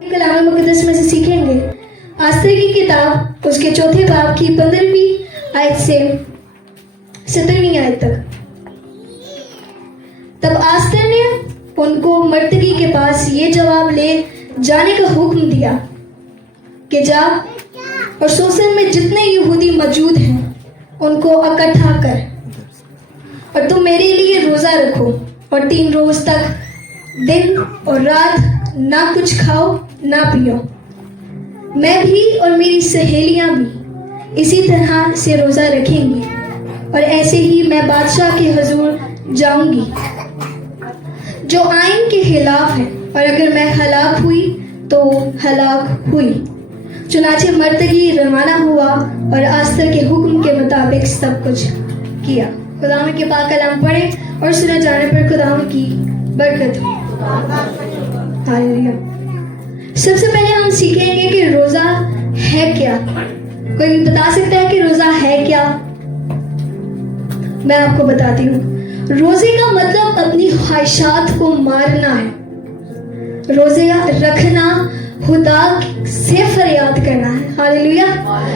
कलाम मुकद्दस में से सीखेंगे आस्तर की किताब उसके चौथे बाब की 15वीं आयत से 17वीं आयत तक। तब आस्तर ने उनको मर्तकी के पास ये जवाब ले जाने का हुक्म दिया कि जा और सोसन में जितने यहूदी मौजूद हैं उनको इकट्ठा कर और तुम मेरे लिए रोजा रखो और 3 रोज तक दिन और रात ना कुछ खाओ ना पियो। मैं भी और मेरी सहेलियां भी इसी तरह से रोजा रखेंगी और ऐसे ही मैं बादशाह के हुजूर जाऊंगी जो आइन के खिलाफ है, और अगर मैं हलाक हुई तो हलाक हुई। चुनाचे मर्तगी रवाना हुआ और आस्तर के हुक्म के मुताबिक सब कुछ किया। खुदावंद के पाक कलाम पढ़े और सुने जाने पर खुदावंद की बरकत हो। हालेलुया। सबसे पहले हम सीखेंगे कि रोजा है क्या। कोई बता सकता है कि रोजा है क्या? मैं आपको बताती हूँ। रोजे का मतलब अपनी ख्वाहिशात को मारना है। रोजे रखना खुदा से फरियाद करना है। हालेलुया।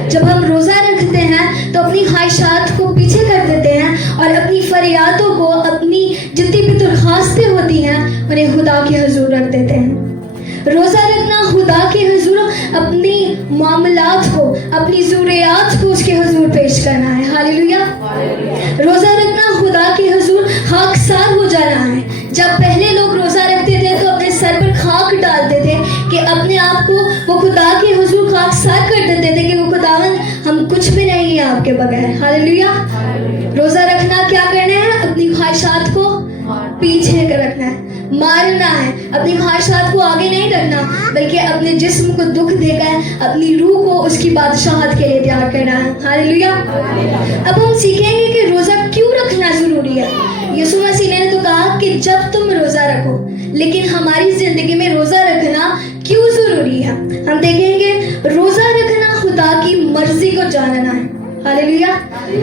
जब हम रोजा रखते हैं तो अपनी ख्वाहिशात को पीछे कर देते हैं और अपनी फरियादों को, अपनी जितनी भी दरख्वास्तें होती हैं, उन्हें खुदा के हुजूर रख देते हैं। रोजा रखना खुदा के हुजूर अपनी मामलात को, अपनी ज़रूरियात को उसके हुजूर पेश करना है। हालेलुया। रोजा रखना खुदा के हुजूर खाकसार हो जाना है। जब पहले लोग रोजा रखते थे तो अपने सर पर खाक डालते थे कि अपने आप को वो खुदा के हुजूर खाकसार कर देते थे कि वो खुदावन हम कुछ भी नहीं है आपके बगैर। हालेलुया। रोजा रखना क्या करना है? अपनी ख्वाहिशात को पीछे कर रखना है, मारना है। अपनी ख्वाहिशात को आगे नहीं रखना बल्कि अपने जिस्म को दुख देकर अपनी रूह को उसकी बादशाहत के लिए तैयार करना है। हालेलुया। अब हम सीखेंगे कि रोजा क्यों रखना जरूरी है। यीशु मसीह ने तो कहा कि जब तुम रोजा रखो, लेकिन हमारी जिंदगी में रोजा रखना क्यों जरूरी है? हम देखेंगे रोजा रखना खुदा की मर्जी को जानना है। हालेलुया।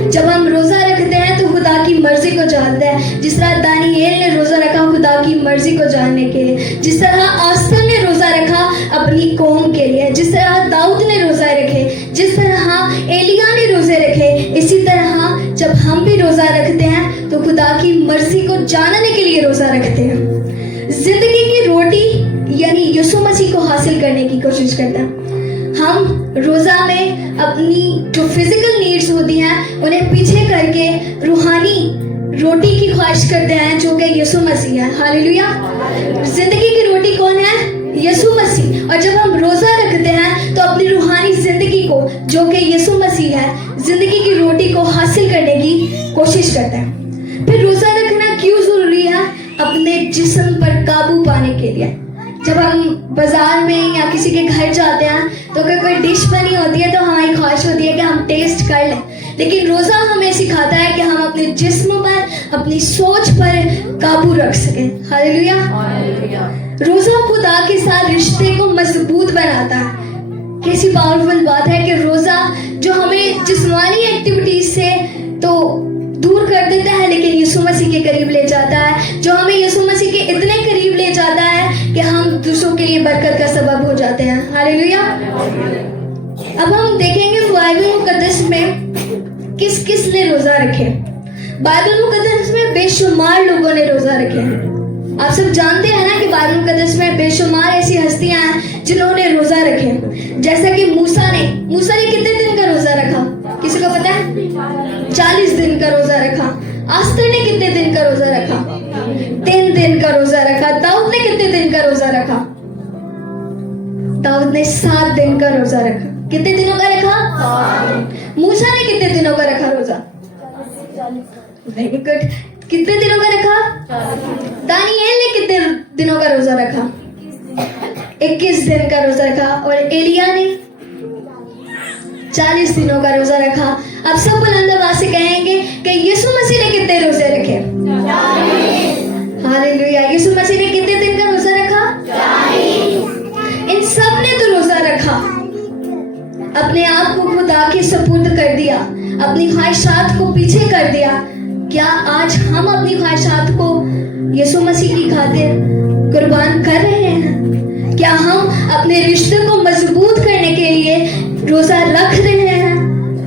जब हम रोजा रखते हैं तो खुदा की मर्जी को जानते हैं। जिस तरह दानिएल ने रोजा रखा खुदा की मर्जी को जानने के लिए, जिस तरह आस्तर ने रोजा रखा अपनी कौम के लिए, जिस तरह दाऊद ने रोजा रखे, जिस तरह एलिया ने रोजे रखे, इसी तरह जब हम भी रोजा रखते हैं तो खुदा की मर्जी को जानने के लिए रोजा रखते हैं। जिंदगी की रोटी यानी यीशु मसीह को हासिल करने की कोशिश करते हैं। हम रोजा में अपनी जो फिजिकल नीड्स होती हैं उन्हें पीछे करके रूहानी रोटी की ख्वाहिश करते हैं जो कि यीशु मसीह है। हालेलुया। जिंदगी की रोटी कौन है? यीशु मसीह। और जब हम रोजा रखते हैं तो अपनी रूहानी जिंदगी को, जो कि यीशु मसीह है, जिंदगी की रोटी को हासिल करने की कोशिश करते हैं। फिर रोजा रखना क्यों जरूरी है? अपने जिस्म पर काबू पाने के लिए। जब हम बाजार में या किसी के घर जाते हैं तो अगर कोई डिश बनी होती है तो हमारी ख्वाहिश होती है कि हम टेस्ट कर लें, लेकिन रोजा हमें सिखाता है कि हम अपने जिस्म पर, अपनी सोच पर काबू रख सकें। हालेलुया। रोजा खुदा के साथ रिश्ते को मजबूत बनाता है। कैसी पावरफुल बात है कि रोजा जो हमें जिस्मानी एक्टिविटीज से तो दूर कर देता है लेकिन यीशु मसीह के करीब ले जाता है, जो हमें यीशु मसीह के इतने करीब ले जाता है कि हम दूसरों के लिए बरकत का सबब हो जाते हैं। हालेलुया। अब हम देखेंगे बाइबल मुकद्दस में किस किस ने रोजा रखे। बाइबल मुकद्दस में बेशुमार लोगों ने रोजा रखे हैं। आप सब जानते हैं ना कि बाइबल मुकद्दस में बेशुमार ऐसी हस्तियां हैं जिन्होंने रोजा रखे। जैसा कि मूसा ने कितने दिन का रोजा रखा? किसी को पता है? 40 दिन का रोजा रखा। आस्तर ने कितने दिन का रोजा रखा? 3 दिन का रोजा रखा। दाऊद ने कितने दिन का रोजा रखा? दाऊद ने 7 दिन का रोजा रखा। कितने दिनों का रखा? मूसा ने कितने दिनों का रखा रोजा? Very good. कितने दिनों का रखा? दानिएल ने कितने दिनों का रोजा रखा? 21 दिन का रोजा रखा। और एलिया ने 40 दिनों का रोजा रखा। अब सब बुलंद आवाज से कहेंगे कि यीशु मसीह ने कितने रोजे रखे? हालेलुया। यीशु मसीह ने कितने दिन का रोजा रखा? इन सब ने तो रोजा रखा, अपने आप को खुदा के सुपुर्द कर दिया, अपनी ख्वाहिशात को पीछे कर दिया। क्या आज हम अपनी ख्वाहिशात को यीशु मसीह की खातिर कुर्बान कर रहे हैं? क्या हम अपने रोजा रख रहे हैं?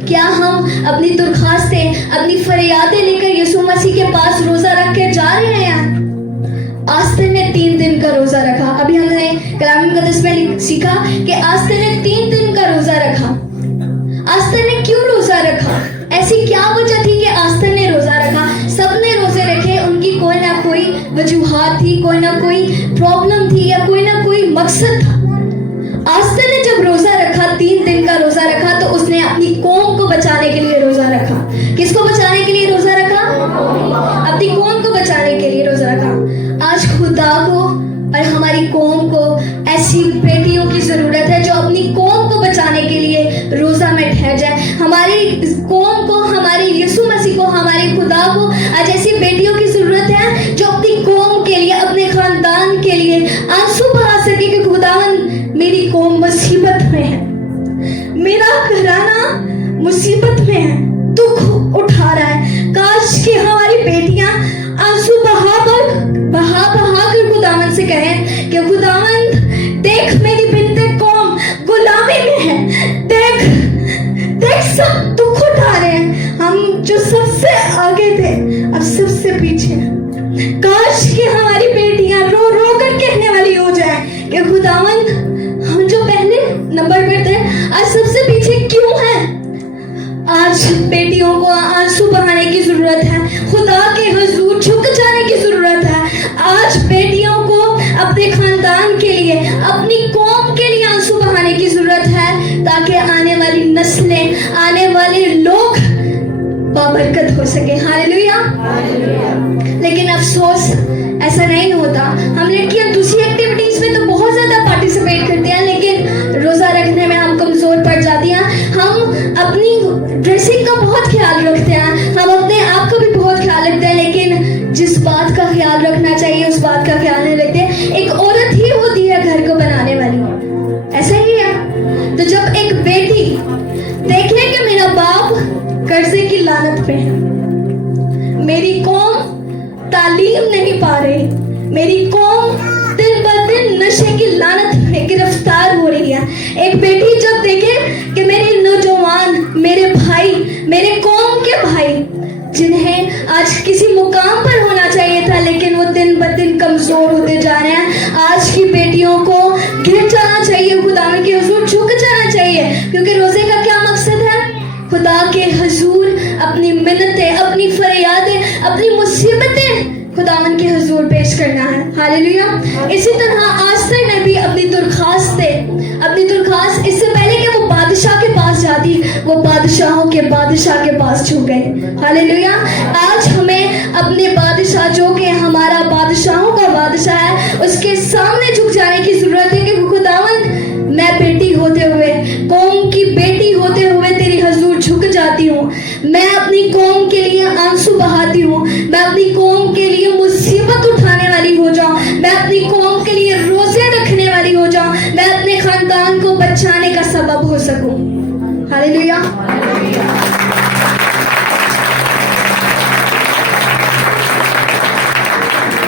क्या हम अपनी दुर्खास्तें, अपनी फरियादें लेकर यीशु मसीह के पास रोजा रख के जा रहे हैं? आस्तर ने 3 दिन का रोजा रखा। अभी हमने कलाम मुकद्दस में सीखा कि आस्तर ने 3 दिन का रोजा रखा। आस्तर ने क्यों रोजा रखा? ऐसी क्या वजह थी कि आस्तर ने रोजा रखा? सबने रोजे रखे, उनकी कोई ना कोई वजूहात थी, कोई ना कोई प्रॉब्लम थी या कोई ना कोई मकसद था। आस्तर ने जब रोजा रखा, 3 दिन का रोजा रखा, तो उसने अपनी कौम को बचाने के लिए रोजा रखा। किसको बचाने के लिए रोजा रखा? अपनी कौम को बचाने के लिए रोजा रखा। आज खुदा को और हमारी कौम को ऐसी बेटियों की जरूरत है जो अपनी कौम को बचाने के लिए रोजा में ठहर जाए। हमारी कौम को, हमारे यीशु मसीह को, हमारे खुदा को आज ऐसी बेटियों की जरूरत है जो अपनी कौम के लिए, अपने खानदान के लिए आंसू बहा सके कि खुदावन मेरी कौम मुसीबत में है, मेरा घराना मुसीबत में है, दुख उठा रहा है। काश कि हमारी बेटियां आंसू बहा कर खुदावन से कहें कि खुदावन देख मेरी बिन्ते कौम गुलामी में है, देख सब दुख उठा रहे हैं, हम जो सबसे आगे थे अब सबसे पीछे। काश कि हमारी बेटियां रो रो कर कहने वाली हो जाए कि खुदावन हम जो पहले नंबर पर थे आज सबसे पीछे क्यों हैं? आज बेटियों को आंसू बहाने की जरूरत है, खुदा के हुजूर झुक जाने की जरूरत है। आज बेटियों को अपने खानदान के लिए, अपनी कौम के लिए आंसू बहाने की जरूरत है ताकि आने वाली नस्लें, आने वाले लोग बाबरकत हो सके। हालेलुया। लेकिन अफसोस ऐसा नहीं होता। हम लड़कियां दूसरी एक्टिविटीज में तो बहुत ज्यादा पार्टिसिपेट करती हैं, लेकिन रोजा रखने में हम कमजोर पड़ जाती हैं। हम अपनी ड्रेसिंग का बहुत ख्याल रखते हैं, हम अपने आप का भी बहुत ख्याल रखते हैं, लेकिन जिस बात का ख्याल रखना चाहिए उस बात का ख्याल नहीं रखते। एक औरत ही होती है घर को बनाने वाली, ऐसा ही है। तो जब एक बेटी देखे कि मेरा बाप कर्जे की लानत पे है, मेरी कौम तालीम नहीं पा रही, मेरी कौम दिन ब दिन नशे की लानत में गिरफ्तार हो रही है। एक बेटी जब देखे कि मेरे नौजवान, मेरे भाई, मेरे कौम के भाई जिन्हें आज किसी मुकाम पर होना चाहिए था, लेकिन वो दिन ब दिन कमजोर होते जा रहे हैं, आज की बेटियों को गिर जाना चाहिए, खुदा के हुजूर झुक जाना चाहिए। क्योंकि रोजे का क्या मकसद है? खुदा के हुजूर अपनी मिन्नतें, अपनी फरियादें, अपनी मुसीबतें खुदावन के हुजूर पेश करना है। हालेलुया। इसी तरह आस्तर ने भी अपनी दुर्खास्त इससे पहले कि वो बादशाह के पास जाती, वो बादशाहों के बादशाह के पास झुक गई। हालेलुया। आज हमें अपने बादशाह, जो कि हमारा बादशाहों का बादशाह है, उसके सामने झुक जाने की जरूरत है कि खुदावन मैं बेटी होते हुए, कौम की बेटी होते हुए तेरी हुजूर झुक जाती हूँ। मैं अपनी कौम के लिए आंसू बहाती हूँ, मैं अपनी कौम के लिए मुसीबत उठाने वाली हो जाऊं, मैं अपनी कौम के लिए रोजे रखने वाली हो जाऊं, मैं अपने खानदान को बचाने का सबब हो सकूं। हालेलुया।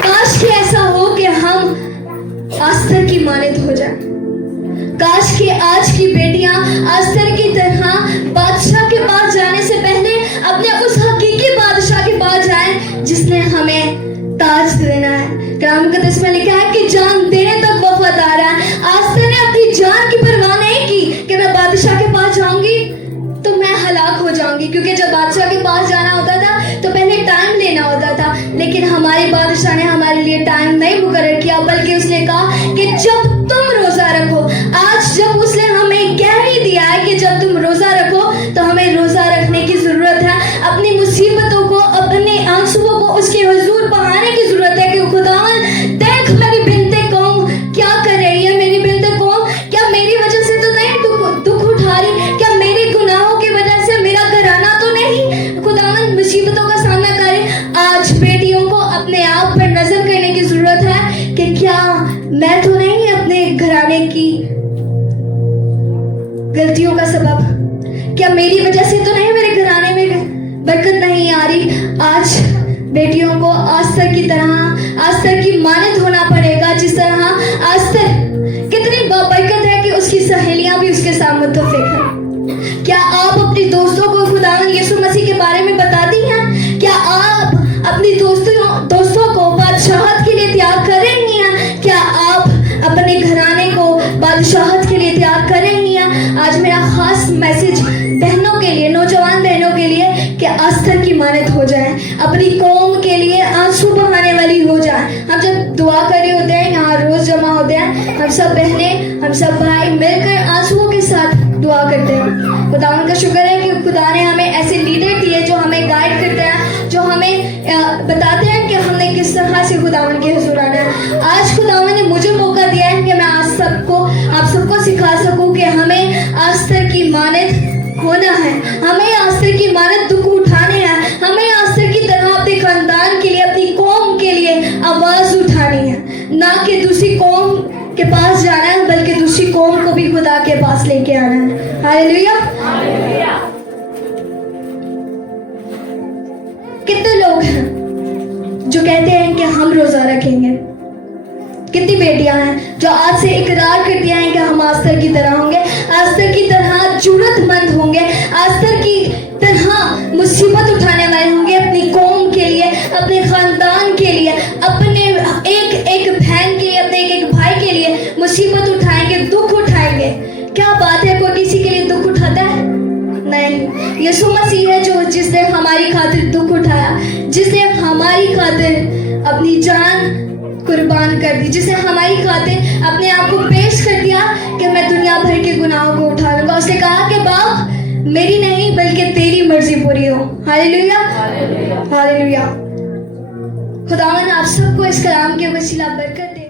काश कि ऐसा हो कि हम आस्तर की मानद हो जाए। काश कि आज की बेटियां आस्तर की तरह बादशाह के पास जाने से पहले अपने उस हकीकी बादशाह के पास जाएं जिसने हमें ताज देना है। कलाम मुकद्दस में लिखा है कि जान देने तक वफादार है। आस्तर ने अपनी जान की परवाह नहीं की कि मैं बादशाह के पास जाऊंगी तो मैं हलाक हो जाऊंगी, क्योंकि जब बादशाह के पास जाना होता था तो पहले टाइम लेना होता था। लेकिन हमारे बादशाह ने हमारे लिए टाइम नहीं मुकर्रर किया, बल्कि उसने कहा कि जब तुम रोजा रखो, आज जब उसने हमें कह ही दिया है कि जब तुम रोजा रखो तो हमें रोजा रखने की जरूरत है। अपनी मुसीबतों को, अपने आंसुओं को उसके हुजूर बहाने की जरूरत है कि खुदावन देख मेरी बिन्ते कौम क्या कर रही है, मेरी बिन्ते कौम क्या मेरी वजह से तो नहीं दुख उठा रही, क्या मेरे गुनाहों की वजह से मेरा घराना तो नहीं खुदावन मुसीबतों का सामना कर रही। आज बेटियों को अपने आप पर नजर करने की जरूरत है कि क्या मैं तो नहीं अपने घराने की गलतियों का सबब, क्या मेरी वजह से तो नहीं मेरे घराने में बरकत नहीं आ रही। आज बेटियों को आस्तर की तरह, आस्तर की मानद होना पड़ेगा, जिस तरह आस्तर कितनी बरकत है कि उसकी सहेलियां भी उसके साथ मुत्तफिक हैं। बारे में बताती हैं? क्या आप अपनी दोस्तों को बादशाहत के लिए तैयार करेंगी हैं? क्या आप अपने घराने को बादशाहत के लिए तैयार करेंगी हैं? आज मेरा खास मैसेज बहनों के लिए, नौजवान बहनों के लिए, कि आस्था की मानद हो जाए, अपनी कौम के लिए आंसू बहाने वाली हो जाए। हम जब दुआ कर रहे होते हैं, यहाँ रोज जमा होते हैं, हम सब बहनें, हम सब भाई मिलकर आंसुओं के साथ दुआ करते हैं। खुदावन का शुक्र है कि खुदा ने हमें ऐसे लीडर दिए जो हमें गाइड करते हैं, जो हमें बताते हैं कि हमने किस तरह से खुदावन के हुजूर आना है। आज खुदावन ने मुझे मौका दिया है कि मैं आप सबको सिखा सकूं कि हमें आस्था की मानद होना है, हमें आस्था की मानद दुख उठाने हैं, हमें आस्था की तरह अपने खानदान के लिए, अपनी कौम के लिए आवाज उठानी है, ना कि दूसरी कौम के पास जाना है, बल्कि दूसरी कौम को भी खुदा के पास लेके आना है। हालेलुया। कितने लोग हैं जो कहते हैं कि हम रोजा रखेंगे? कितनी बेटियां हैं जो आज से इकरार करती हैं कि हम आस्तर की तरह होंगे, आस्तर की तरह जुर्रतमंद होंगे, आस्तर की तरह मुसीबत उठाने वाले होंगे, अपनी कौम के लिए, अपने खानदान के लिए, अपने एक बहन के लिए, अपने एक भाई के लिए मुसीबत उठाएंगे, दुख उठाएंगे। क्या बात है, कोई किसी के लिए दुख उठाता है? नहीं। यीशु मसीह है जो जिसने हमारी खातिर दुख उठाया, जिसने हमारी खातिर अपनी जान कुर्बान कर दी, जिसने हमारी खातिर अपने आप को पेश कर दिया कि मैं दुनिया भर के गुनाहों को उठा लूंगा। उसने कहा कि बाप मेरी नहीं बल्कि तेरी मर्जी पूरी हो। Hallelujah, hallelujah. खुदावन आप सबको इस कलाम के वसीला बरकत दे।